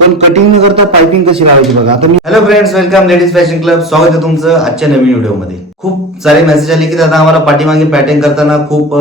पण कटिंग न करता पायपिंग कशी लावायची बघा. आता मी hello friends welcome ladies fashion club स्वागत आहे तुमचं आजच्या नवीन व्हिडिओमध्ये. खूप सारे मेसेज आले की दादा आम्हाला पाठीमागे पॅटर्न करताना खूप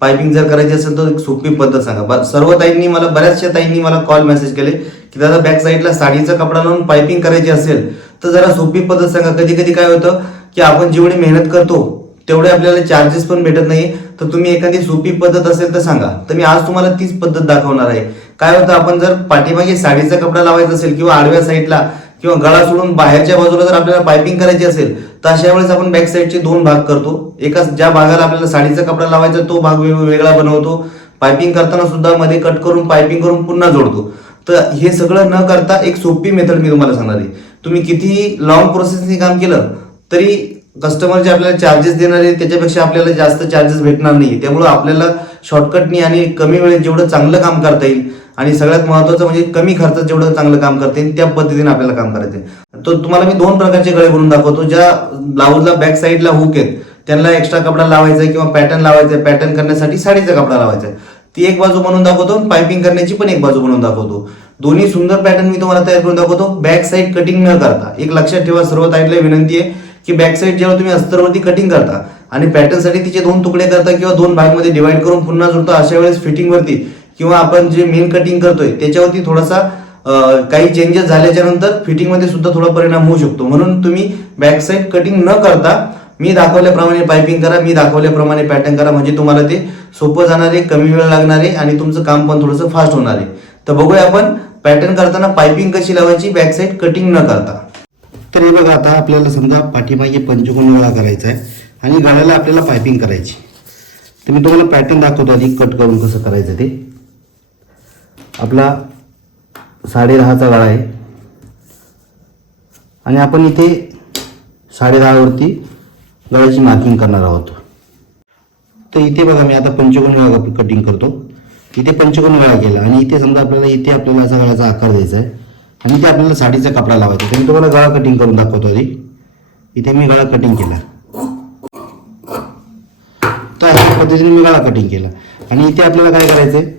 पायपिंग जर करायची असेल तर एक सोपी पद्धत सांगा. सर्व ताईंनी मला बऱ्याचशा ताईंनी मला कॉल मेसेज केले की दादा बॅक साईडला साडीचा कपडा लावून पायपिंग करायची असेल तर जरा सोपी पद्धत सांगा. कधी कधी काय होतं की आपण जेवढी मेहनत करतो तेवढे आपल्याला चार्जेस पण भेटत नाही तर तुम्ही एखादी सोपी पद्धत असेल तर सांगा. तर मी आज तुम्हाला तीच पद्धत दाखवणार आहे. काय होतं आपण जर पाठीमागे साडीचा कपडा लावायचा असेल किंवा आडव्या साईडला किंवा गळा सोडून बाहेरच्या बाजूला जर आपल्याला पायपिंग करायची असेल तर अशा वेळेस आपण बॅक साईडचे दोन भाग करतो. एका ज्या भागाला आपल्याला साडीचा कपडा लावायचा तो भाग वेग- वेगळा बनवतो. पायपिंग करताना सुद्धा मध्ये कट करून पायपिंग करून पुन्हा जोडतो. तर हे सगळं न करता एक सोपी मेथड मी तुम्हाला सांगणार आहे. तुम्ही कितीही लॉंग प्रोसेसने काम केलं तरी कस्टमर जे आपल्याला चार्जेस देणार आहे त्याच्यापेक्षा आपल्याला जास्त चार्जेस भेटणार नाही त्यामुळं आपल्याला शॉर्टकटनी आणि कमी वेळेत जेवढं चांगलं काम करता येईल आणि सगळ्यात महत्त्वाचं म्हणजे कमी खर्चात जेवढं चांगलं काम करता येईल त्या पद्धतीने आपल्याला काम करायचं आहे. तर तुम्हाला मी दोन प्रकारचे गळे बनवून दाखवतो ज्या ब्लाऊजला बॅक साईडला हुक आहेत. त्यांना एक्स्ट्रा कपडा लावायचा आहे किंवा पॅटर्न लावायचा आहे. पॅटर्न करण्यासाठी साडीचा कपडा लावायचा आहे. ती एक बाजू बनवून दाखवतो पायपिंग करण्याची पण एक बाजू बनवून दाखवतो. दोन्ही सुंदर पॅटर्न मी तुम्हाला तयार करून दाखवतो. बॅक साईड कटिंग न करता. एक लक्षात ठेवा सर्व ताईडला विनंती आहे. की बॅक साईड जेव्हा तुम्ही अस्तरवरती कटिंग करता आणि पॅटर्नसाठी तिचे दोन तुकडे करता किंवा दोन भागमध्ये डिवाईड करून पुन्हा जोडता अशा वेळेस फिटिंगवरती किंवा आपण जे मेन कटिंग करतोय त्याच्यावरती थोडासा काही चेंजेस झाल्याच्यानंतर फिटिंगमध्ये सुद्धा थोडा परिणाम होऊ शकतो. म्हणून तुम्ही बॅक साईड कटिंग न करता मी दाखवल्याप्रमाणे पायपिंग करा मी दाखवल्याप्रमाणे पॅटर्न करा म्हणजे तुम्हाला ते सोपं जाणारे कमी वेळ लागणार आहे आणि तुमचं काम पण थोडंसं फास्ट होणार आहे. तर बघूया आपण पॅटर्न करताना पायपिंग कशी लावायची बॅक साईड कटिंग न करता. तर हे बघा आता आपल्याला समजा पाठीमागे पंचकोन वेळा करायचा आहे आणि गळ्याला आपल्याला पायपिंग करायची. तर मी तुम्हाला पॅटर्न दाखवतो आधी कट करून कसं करायचं ते. आपला साडे दहाचा गळा आहे. आणि आपण इथे साडे दहावरती गळ्याची मार्किंग करणार आहोत. तर इथे बघा मी आता पंचकोन वेळा कटिंग करतो. इथे पंचकोन वेळा केला आणि इथे समजा आपल्याला इथे आपल्याला असा गळ्याचा आकार द्यायचा आहे. आणि इथे आपल्याला साडीचा कपडा लावायचा. तर मी तुम्हाला गळा कटिंग करून दाखवतो आधी. इथे मी गळा कटिंग केला. तर अशा पद्धतीने मी गळा कटिंग केला. आणि इथे आपल्याला काय करायचं आहे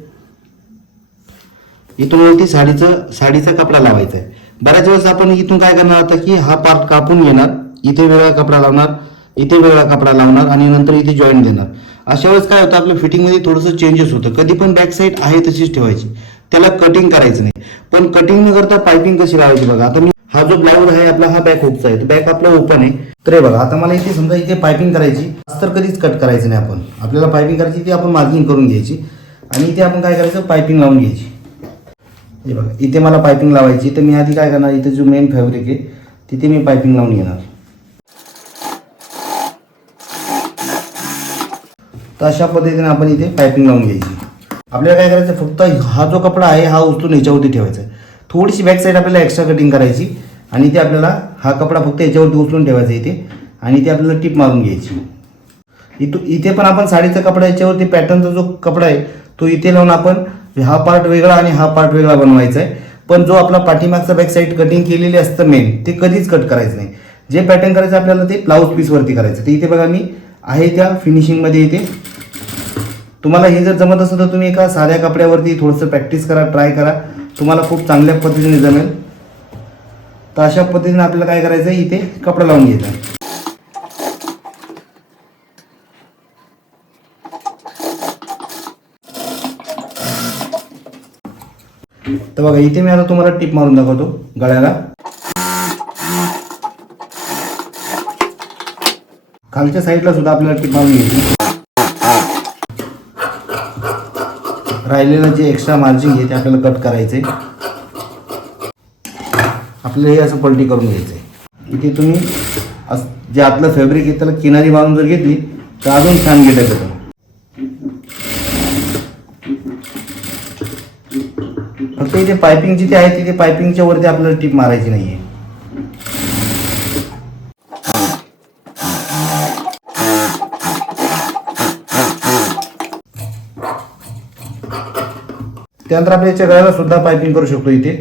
इथून वरती साडीचं साडीचा कपडा लावायचा आहे बऱ्याच वेळेस आपण इथून काय करणार आता की हा पार्ट कापून घेणार इथे वेगळा कपडा लावणार इथे वेगळा कपडा लावणार आणि नंतर इथे जॉईन देणार. अशा वेळेस काय होतं आपल्या फिटिंगमध्ये थोडंसं चेंजेस होतं. कधी पण बॅक साईड आहे तशीच ठेवायची. त्याला कटिंग करायचं नाही. पण कटिंग न करता पायपिंग कशी लावायची बघा. आता मी हा जो ब्लाऊज आहे आपला हा बॅक हुकचा आहे. बॅक आपला ओपन आहे. तर हे बघा आता मला इथे समजा इथे पायपिंग करायची. तर कधीच कट करायचं नाही आपण. आपल्याला पायपिंग करायची ती आपण मार्किंग करून घ्यायची. आणि इथे आपण काय करायचं? पायपिंग लावून घ्यायची. हे बघा इथे मला पायपिंग लावायची. तर मी आधी काय करणार? इथे जो मेन फॅब्रिक आहे तिथे मी पायपिंग लावून घेणार. तर अशा पद्धतीने आपण इथे पायपिंग लावून घ्यायची. आपल्याला काय करायचं फक्त हा जो कपडा आहे हा उचलून याच्यावरती ठेवायचा आहे थोडीशी बॅक साईड आपल्याला एक्स्ट्रा कटिंग करायची. आणि ते आपल्याला हा कपडा फक्त याच्यावरती उचलून ठेवायचा इथे. आणि ते आपल्याला टिप मारून घ्यायची. इथू इथे पण आपण साडीचा कपडा याच्यावरती पॅटर्नचा जो कपडा आहे तो इथे लावून आपण हा पार्ट वेगळा आणि हा पार्ट वेगळा बनवायचा आहे पण जो आपला पाठीमागचा बॅक साईड कटिंग केलेली असतं मेन ते कधीच कट करायचं नाही. जे पॅटर्न करायचं आपल्याला ते ब्लाऊज पीसवरती करायचं. तर इथे बघा मी आहे त्या फिनिशिंगमध्ये इथे. तुम्हाला हे जर जमत असेल तर तुम्ही एका साध्या कपड्यावरती थोडंसं प्रॅक्टिस करा ट्राय करा. तुम्हाला खूप चांगल्या पद्धतीने जमेल. तर अशा पद्धतीने आपल्याला काय करायचं आहे इथे कपडा लावून घ्यायचा. आहे तर बघा इथे मी आता तुम्हाला टिप मारून दाखवतो गळ्याला. खालच्या साईडला सुद्धा आपल्याला टिप मारून घ्यायची. राहिलेलं जे एक्स्ट्रा मार्जिन आहे ते आपल्याला कट करायचे आपल्याला हे असं पलटी करून घ्यायचं इथे तुम्ही अस- जे आतलं फॅब्रिक आहे त्याला किनारी मारून जर घेतली तर अजून छान गेलं तुम्ही फक्त इथे पायपिंग जिथे आहे तिथे पायपिंगच्या वरती आपल्याला टीप मारायची नाही आहे त्यानंतर आपण याच्या गळ्याला सुद्धा पायपिंग करू शकतो इथे.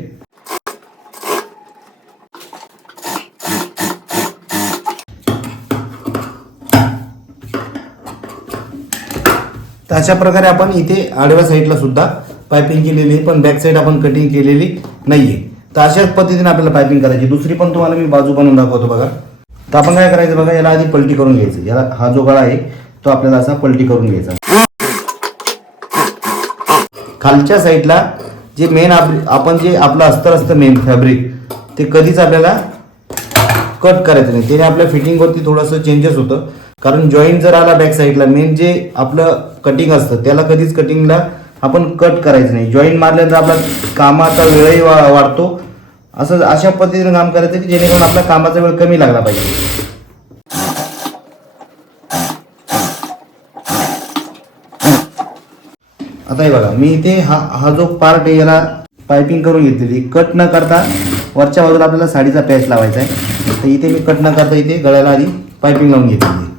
तर अशा प्रकारे आपण इथे आडव्या साईडला सुद्धा पायपिंग केलेली आहे पण बॅक साईड आपण कटिंग केलेली नाहीये. तर अशाच पद्धतीने आपल्याला पायपिंग करायची. दुसरी पण तुम्हाला मी बाजू बनवून दाखवतो बघा. तर आपण काय करायचं बघा याला आधी पलटी करून घ्यायचं. याला हा जो गळा आहे तो आपल्याला असा पलटी करून घ्यायचा. खालच्या साईडला जे मेन आपण जे आपलं अस्तर असतं मेन फॅब्रिक ते कधीच आपल्याला कट करायचं नाही. त्याने आपल्या फिटिंगवरती थोडंसं चेंजेस होतं. कारण जॉईंट जर आला बॅक साईडला मेन जे आपलं कटिंग असतं त्याला कधीच कटिंगला आपण कट करायचं नाही. जॉईंट मारल्यानंतर आपला कामाचा वेळही वा वाढतो. असं अशा पद्धतीने काम करायचं की जेणेकरून आपला कामाचा वेळ कमी लागला पाहिजे. आता हे बघा मी इथे हा हा जो पार्ट आहे याला पायपिंग करून घेतलेली. कट न करता वरच्या बाजूला आपल्याला साडीचा पॅच लावायचा आहे. तर इथे मी कट न करता इथे गळ्याला आधी पायपिंग लावून घेतलेली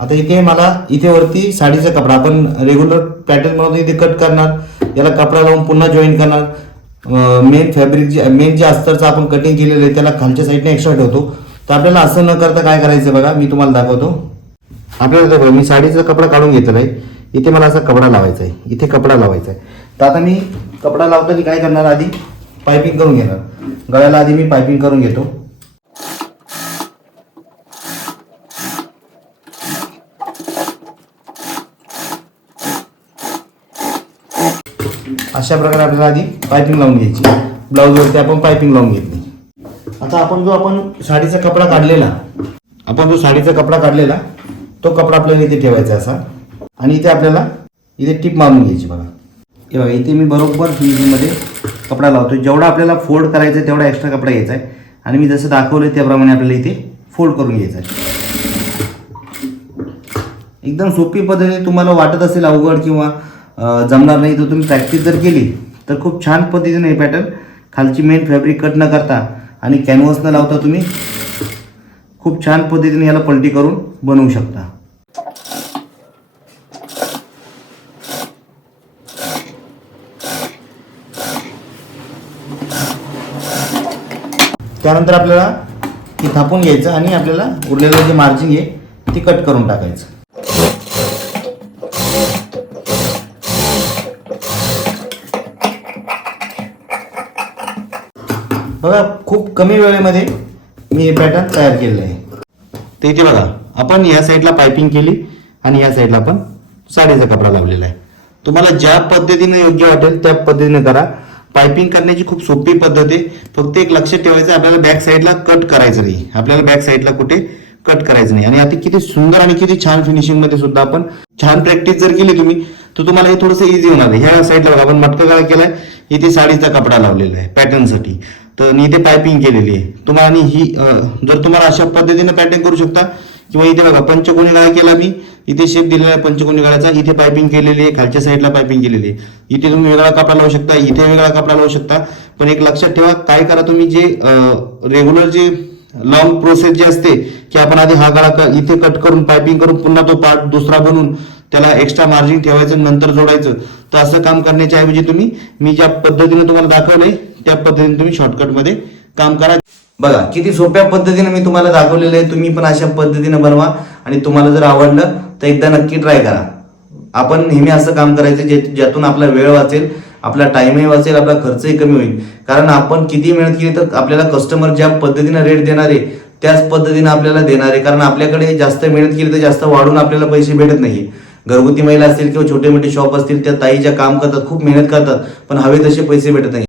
आता इथे मला इथे वरती साडीचा कपडा. आपण रेग्युलर पॅटर्न बनवतो इथे कट करणार. याला कपडा लावून पुन्हा जॉईन करणार. मेन फॅब्रिक जे मेन जे अस्तरचं आपण कटिंग केलेलं आहे त्याला खालच्या साईडने एक्स्ट्रा ठेवतो. तर आपल्याला असं न करता काय करायचं बघा मी तुम्हाला दाखवतो. आपल्याला बघा, मी साडीचा कपडा काढून घेतला आहे. इथे मला असा कपडा लावायचा आहे. इथे कपडा लावायचा आहे. तर आता मी कपडा लावताना काय करणार आधी? पायपिंग करून घेणार. गळ्याला आधी मी पायपिंग करून घेतो. अशा प्रकारे आपल्याला आधी पायपिंग लावून घ्यायची. ब्लाऊजवरती आपण पायपिंग लावून घेतली. आता आपण जो आपण साडीचा कपडा काढलेला आपण जो साडीचा कपडा काढलेला तो कपडा आपल्याला इथे ठेवायचा असा. आणि इथे आपल्याला इथे टीप मारून घ्यायची बघा. हे बघा इथे मी बरोबर फिनिशिंगमध्ये कपडा लावतो जेवढा आपल्याला फोल्ड करायचा आहे तेवढा एक्स्ट्रा कपडा घ्यायचा आहे. आणि मी जसं दाखवलं त्याप्रमाणे आपल्याला इथे फोल्ड करून घ्यायचा आहे. एकदम सोपी पद्धतीने तुम्हाला वाटत असेल अवघड किंवा जमणार नाही तर तुम्ही प्रॅक्टिस जर केली तर खूप छान पद्धतीने हे पॅटर्न खालची मेन फॅब्रिक कट न करता आणि कॅनव्हसनं न लावता तुम्ही खूप छान पद्धतीने याला पलटी करून बनवू शकता. त्यानंतर आपल्याला ती थापून घ्यायचं आणि आपल्याला उरलेलं जे मार्जिन आहे ते कट करून टाकायचं. बघा खूप कमी वेळेमध्ये मी हे पॅटर्न तयार केलेलं आहे. तर इथे बघा आपण या साईडला पायपिंग केली आणि या साईडला आपण साडीचा कपडा लावलेला आहे. तुम्हाला ज्या पद्धतीने योग्य वाटेल त्या पद्धतीने करा. पायपिंग करण्याची खूप सोपी पद्धत आहे. फक्त एक लक्षात ठेवायचं आपल्याला बॅक साईडला कट करायचं नाही. आपल्याला बॅक साईडला कुठे कट करायचं नाही. आणि आता किती सुंदर आणि किती छान फिनिशिंगमध्ये सुद्धा आपण छान प्रॅक्टिस जर केली तुम्ही तर तुम्हाला हे थोडंसं इझी होणार आहे. ह्या साईडला बघा आपण मटका काय केलाय. इथे साडीचा कपडा लावलेला आहे पॅटर्नसाठी. तर मी इथे पायपिंग केलेली आहे. तुम्हाला आणि ही जर तुम्हाला अशा पद्धतीने पॅटर्न करू शकता किंवा इथे बघा पंचकोनी गाळा केला मी इथे शेप दिलेला आहे पंचकोनी गाळ्याचा इथे पायपिंग केलेली आहे खालच्या साईडला पायपिंग केलेली आहे. इथे तुम्ही वेगळा कपडा लावू शकता इथे वेगळा कपडा लावू शकता. पण एक लक्षात ठेवा काय करा तुम्ही जे रेग्युलर जे लॉंग प्रोसेस जी असते की आपण आधी हा गळा इथे कट करून पायपिंग करून पुन्हा तो पार्ट दुसरा बनवून त्याला एक्स्ट्रा मार्जिन ठेवायचं नंतर जोडायचं. तर असं काम करण्याच्या ऐवजी तुम्ही मी ज्या पद्धतीने तुम्हाला दाखवलंय त्या पद्धतीने तुम्ही शॉर्टकटमध्ये काम करा. बघा किती सोप्या पद्धतीने मी तुम्हाला दाखवलेलं आहे. तुम्ही पण अशा पद्धतीने बनवा आणि तुम्हाला जर आवडलं तर एकदा नक्की ट्राय करा. आपण नेहमी असं काम करायचं जे ज्यातून आपला वेळ वाचेल आपला टाइमही वाचेल आपला खर्चही कमी होईल. कारण आपण किती मेहनत केली तर आपल्याला कस्टमर ज्या पद्धतीने रेट देणारे त्याच पद्धतीने आपल्याला देणार. आहे कारण आपल्याकडे जास्त मेहनत केली तर जास्त वाढून आपल्याला पैसे भेटत नाही. घरगुती महिला असतील किंवा छोटे मोठे शॉप असतील त्या ताई ज्या काम करतात खूप मेहनत करतात पण हवे तसे पैसे भेटत नाही.